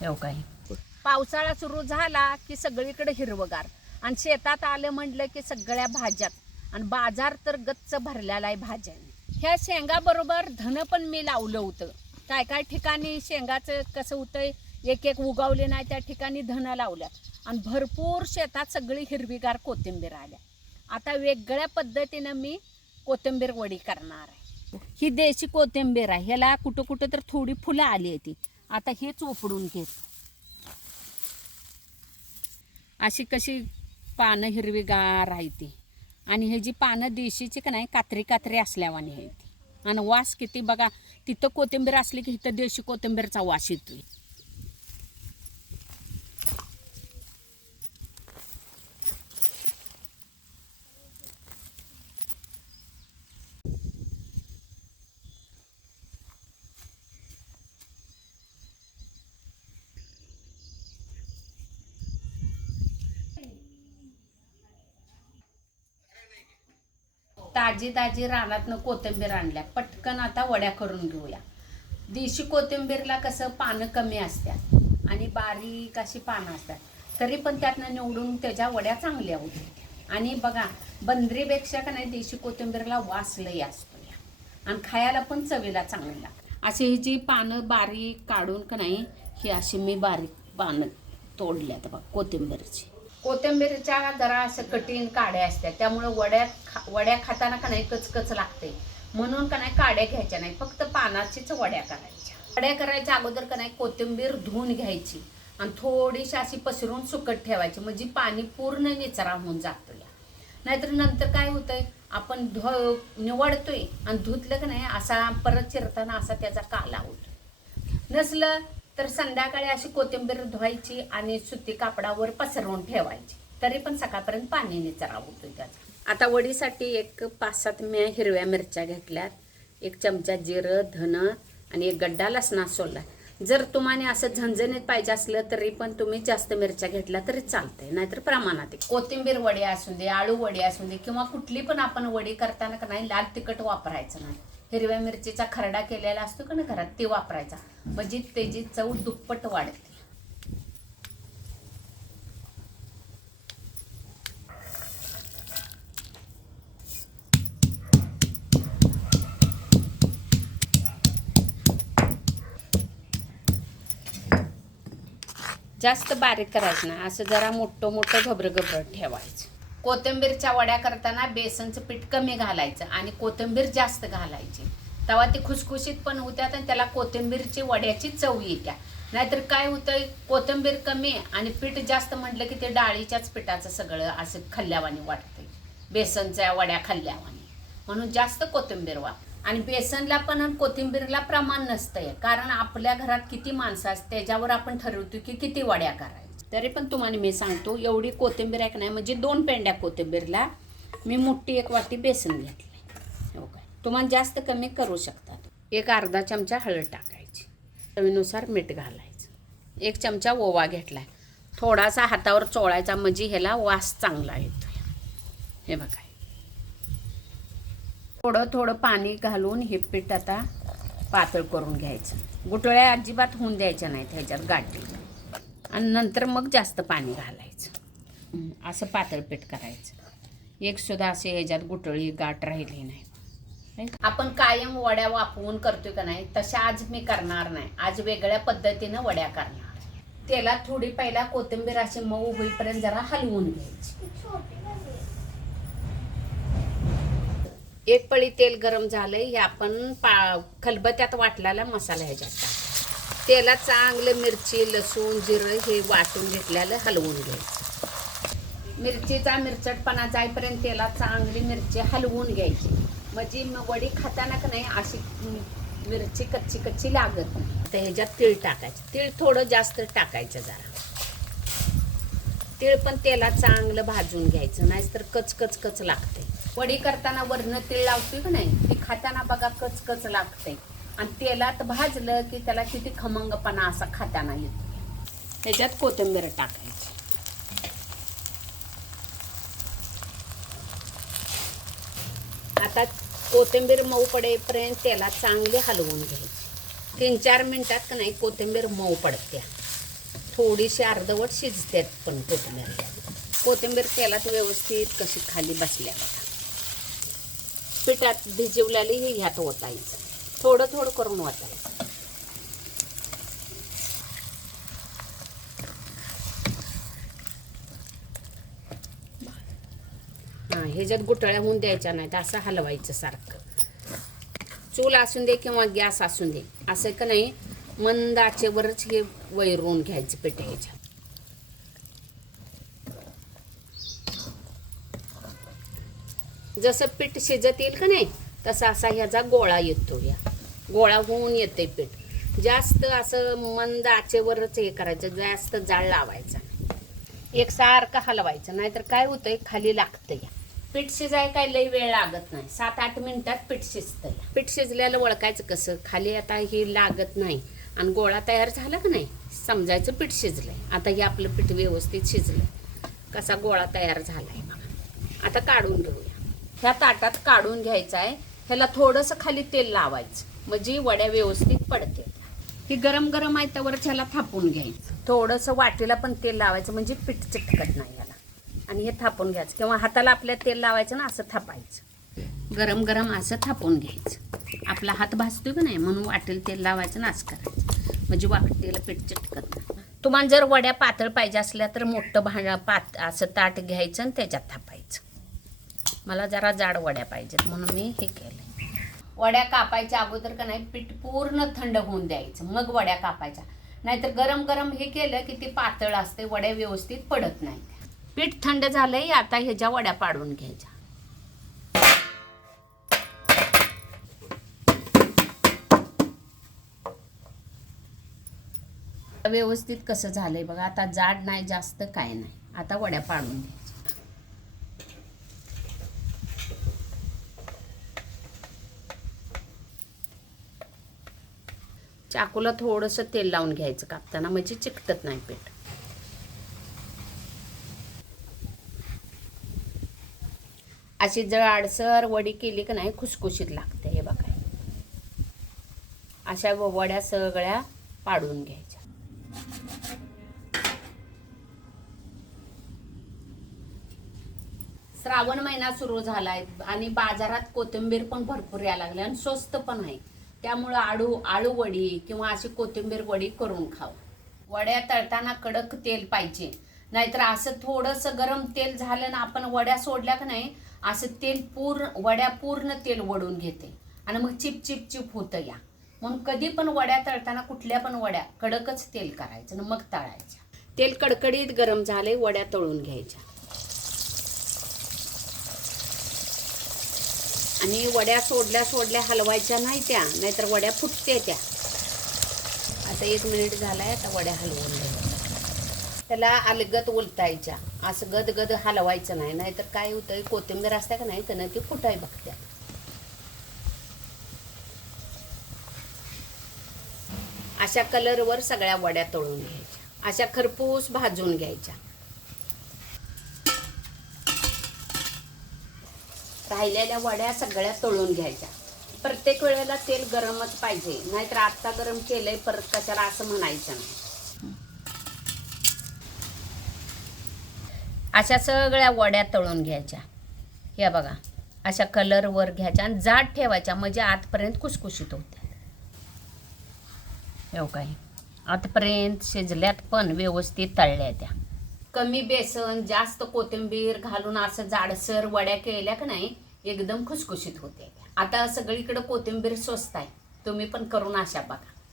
हो काय पावसाळा सुरू झाला की सगळीकडे हिरवगार आणि शेतात आलं म्हटलं की सगळ्या भाज्यात आणि बाजार तर गच्च भरलेला आहे भाज्यांनी. ह्या शेंगाबरोबर धन पण मी लावलं होतं. काय काय ठिकाणी शेंगाचं कसं होतंय एक एक उगवले नाही त्या ठिकाणी धन लावल्यात आणि भरपूर शेतात सगळी हिरवीगार कोथिंबीर आल्या. आता वेगळ्या पद्धतीनं मी कोथिंबीर वडी करणार आहे. ही देशी कोथिंबीर आहे. ह्याला कुठं कुठं तर थोडी फुलं आली आहे ती. आता हे चोपडून घेत अशी कशी पानं हिरवीगार आहे ती आणि ह्याची पानं देशीची का नाही कात्री कात्री असल्यावानी आहे ती आणि वास किती बघा. तिथं कोथिंबीर असली की इथं देशी कोथिंबीरचा वास येतोय. ताजी ताजी रानातनं कोथिंबीर आणल्या. पटकन आता वड्या करून घेऊया. देशी कोथिंबीरला कसं पानं कमी असतात आणि बारीक अशी पानं असतात, तरी पण त्यातनं निवडून त्याच्या वड्या चांगल्या होतात. आणि बघा बंदरीपेक्षा का नाही देशी कोथिंबीरला वास लई असतो आणि खायला पण चवीला चांगली लागते. अशी ही जी पानं बारीक काढून का नाही ही अशी मी बारीक पानं तोडल्यात बघ कोथिंबीरची. कोथिंबीरच्या जरा असं कठीण काड्या असतात त्यामुळे वड्या खाताना का नाही कचकच लागते. म्हणून का नाही काड्या घ्यायच्या नाही, फक्त पानाचीच वड्या करायच्या. वड्या करायच्या अगोदर का नाही कोथिंबीर धुवून घ्यायची आणि थोडीशी अशी पसरून सुकट ठेवायची म्हणजे पाणी पूर्ण निचरा होऊन जातो. नाहीतर नंतर काय होतंय आपण निवडतोय आणि धुतलं का नाही असा परत चिरताना असा त्याचा काला होतो. नसलं तर संध्याकाळी अशी कोथिंबीर धुवायची आणि सुती कापडावर पसरवून ठेवायची, तरी पण सकाळपर्यंत पाणी निचरा होतोय त्याचा. आता वडीसाठी एक 5-7 मी हिरव्या मिरच्या घेतल्यात, 1 चमचा जिरं धन आणि 1 गड्डा लसणा सोलला. जर तुम्हाला असं झणझणीत पाहिजे असलं तरी पण तुम्ही जास्त मिरच्या घेतल्या तरी चालतंय, नाहीतर प्रमाणात. कोथिंबीर वडी असू दे, आळू वडी असू दे किंवा कुठली पण आपण वडी करताना का नाही लाल तिखट वापरायचं नाही. हिरव्या मिरचीचा खरडा केलेला असतो का ना घरात ते वापरायचा, म्हणजे त्याची चव दुप्पट वाढते. जास्त बारीक करायचं नाही, असं जरा मोठं मोठं घबरं ठेवायचं. कोथिंबीरच्या वड्या करताना बेसनचं पीठ कमी घालायचं आणि कोथिंबीर जास्त घालायची, तेव्हा ती खुसखुशीत पण होत्यात आणि त्याला कोथिंबीरची वड्याची चव येत्या. नाहीतर काय होतंय कोथिंबीर कमी आणि पीठ जास्त म्हटलं की ते डाळीच्याच पिठाचं सगळं असं खाल्ल्यावानी वाटतंय, बेसनच्या वड्या खाल्ल्यावानी. म्हणून जास्त कोथिंबीर वापर. आणि बेसनला पण आणि कोथिंबीरला प्रमाण नसतंय, कारण आपल्या घरात किती माणसं असतात त्याच्यावर आपण ठरवतो की किती वड्या करायच्या. तरी पण तुम्हाला मी सांगतो एवढी कोथिंबीर आहे नाही, म्हणजे 2 पेंड्या कोथिंबीरला मी मोठी 1 वाटी बेसन घेतली. हो काय, तुम्हाला जास्त कमी करू शकता. 1 अर्धा चमचा हळद टाकायची, चवीनुसार मीठ घालायचं. 1 चमचा ओवा घेतलाय, थोडासा हातावर चोळायचा म्हणजे ह्याला वास चांगला येतो. हे बघा थोडं थोडं पाणी घालून हे पीठ आता पातळ करून घ्यायचं. गुठळ्या अजिबात होऊन द्यायच्या नाहीत ह्याच्यात गाठी, आणि नंतर मग जास्त पाणी घालायचं. असं पातळ पीठ करायचं, एक सुद्धा असे ह्याच्यात गुठळी गाठ राहिली नाही. आपण कायम वड्या वापरून करतोय का नाही तशा आज मी करणार नाही. आज वेगळ्या पद्धतीनं वड्या करणार. तेलात थोडी पहिला कोथिंबीर अशी मऊ होईपर्यंत जरा हलवून घ्यायची. 1 पळी तेल गरम झालंय, हे आपण खलबत्त्यात वाटलेला मसाला ह्याच्यात टाकायचा. तेलात चांगलं मिरची लसूण जिरं हे वाटून घेतलेलं हलवून घ्यायचं. मिरचीचा मिरचटपणा जाईपर्यंत तेलात चांगली मिरची हलवून घ्यायची, म्हणजे वडी खाताना का नाही अशी मिरची कच्ची कच्ची लागत नाही. तर ह्याच्यात तीळ टाकायचं, तीळ थोडं जास्त टाकायचं जरा. तीळ पण तेलात चांगलं भाजून घ्यायचं, नाहीतर कच कच लागते. वडी करताना वरनं तीळ लावतोय का नाही ती खाताना बघा कच लागते, आणि तेलात भाजलं की त्याला किती खमंगपणा असा खाताना येतो. ह्याच्यात कोथिंबीर टाकायची. आता कोथिंबीर मऊ पडेपर्यंत तेलात चांगली हलवून घ्यायची. 3-4 मिनिटात का नाही कोथिंबीर मऊ पडते. थोडीशी अर्धवट शिजतात पण कोथिंबीर तेलात व्यवस्थित कशी खाली बसल्या बघा. पिठात भिजवलेली हे ह्यात ओतायचं, थोडं थोडं करून ओतायचं. ह्याच्यात गुटळ्या होऊन द्यायच्या नाहीत, असं हलवायचं सारखं. चूल असून दे किंवा गॅस असून दे, असं का नाही मंद आचेवरच हे वैरून घ्यायचं पीठ. ह्याच्यात जसं पीठ शिजत येईल का नाही तसा असा ह्याचा गोळा येतो. या गोळा होऊन येते पीठ. जास्त असं मंद आचेवरच हे करायचं, जास्त जाळ लावायचा नाही. एकसारखं हलवायचं, नाहीतर काय होतंय खाली लागतं. पीठ शिजाय काय लई वेळ लागत नाही, 7-8 मिनिटात पीठ शिजतंय. पीठ शिजल्याला ओळखायचं कसं, खाली आता हे लागत नाही आणि गोळा तयार झाला का नाही समजायचं पीठ शिजलंय. आता हे आपलं पीठ व्यवस्थित शिजलंय, कसा गोळा तयार झालाय बघा. आता काढून घेऊया. ह्या ताटात काढून घ्यायचं आहे. ह्याला थोडंसं खाली तेल लावायचं म्हणजे वड्या व्यवस्थित पडते. ही गरम गरम आहे त्यावरच ह्याला थापून घ्यायचं. थोडंसं वाटीला पण तेल लावायचं म्हणजे पीठ चिटकत नाही याला. आणि हे थापून घ्यायचं किंवा हाताला आपल्या तेल लावायचं ना, असं थापायचं. गरम गरम असं थापून घ्यायचं. आपला हात भाजतोय का नाही म्हणून वाटेल तेल लावायचं ना, असं करायचं म्हणजे वाटेला पीठ चिटकत नाही. तुम्हाला जर वड्या पातळ पाहिजे असल्या तर मोठं असं ताट घ्यायचं आणि त्याच्यात थापायचं. मला जरा जाड वड्या पाहिजेत म्हणून मी हे केलं. वड्या कापायच्या अगोदर का नाही पीठ पूर्ण थंड होऊन द्यायचं, मग वड्या कापायच्या. नाहीतर गरम गरम हे केलं की ते पातळ असते, वड्या व्यवस्थित पडत नाही. पीठ थंड झालंय, आता ह्याच्या वड्या पाडून घ्यायच्या. व्यवस्थित कसं झालंय बघा. आता जाड नाही जास्त काय नाही. आता वड्या पाडून घ्यायच्या. चाकूला थोडंसं तेल लावून घ्यायचं कापताना म्हणजे चिकटत नाही पीठ. अशी जाडसर वडी केली का नाही खुसखुशीत लागते. हे बघा, अशा वड्या सगळ्या पाडून घ्यायच्या. श्रावण महिना सुरू झालाय आणि बाजारात कोथिंबीर पण भरपूर यायला लागली आणि स्वस्त पण आहे. त्यामुळं आळू वडी किंवा अशी कोथिंबीर वडी करून खाऊ. वड्या तळताना कडक तेल पाहिजे, नाहीतर असं थोडंसं गरम तेल झालं ना आपण वड्या सोडल्या का नाही असं तेल वड्या पूर्ण तेल वडून घेते आणि मग चिप होतं. या म्हणून कधी पण वड्या तळताना कुठल्या पण वड्या कडकच तेल करायचं आणि मग तळायच्या. तेल कडकडीत गरम झाले, वड्या तळून घ्यायच्या. आणि वड्या सोडल्या हलवायच्या नाही त्या, नाहीतर वड्या फुटते त्या. आता 1 मिनिट झालाय, आता वड्या हलवून घ्यायच्या. त्याला अलगद उलटायच्या, असं गदगद हलवायचं नाही, नाहीतर काय होतंय कोथिंबीर असते का नाही त्यानं ती फुटाय बघत्या. अशा कलरवर सगळ्या वड्या तळून घ्यायच्या, अशा खरपूस भाजून घ्यायच्या. राहिलेल्या वड्या सगळ्या तळून घ्यायच्या. प्रत्येक वेळेला तेल गरमच पाहिजे, नाहीतर आत्ता गरम केलंय परत कशाला असं म्हणायचं नाही. अशा सगळ्या वड्या तळून घ्यायच्या. हे बघा, अशा कलरवर घ्यायच्या आणि जाड ठेवायच्या म्हणजे आतपर्यंत खुसखुशीत होत्या. हो काय, आतपर्यंत शिजल्यात पण व्यवस्थित तळल्या त्या. कमी बेसन जास्त कोथिंबीर घालून असं जाडसर वड्या केल्या का नाही एकदम खुसखुशीत होते. आता सगळीकडे कोथिंबीर स्वस्त आहे, तुम्ही पण करून अशा बघा.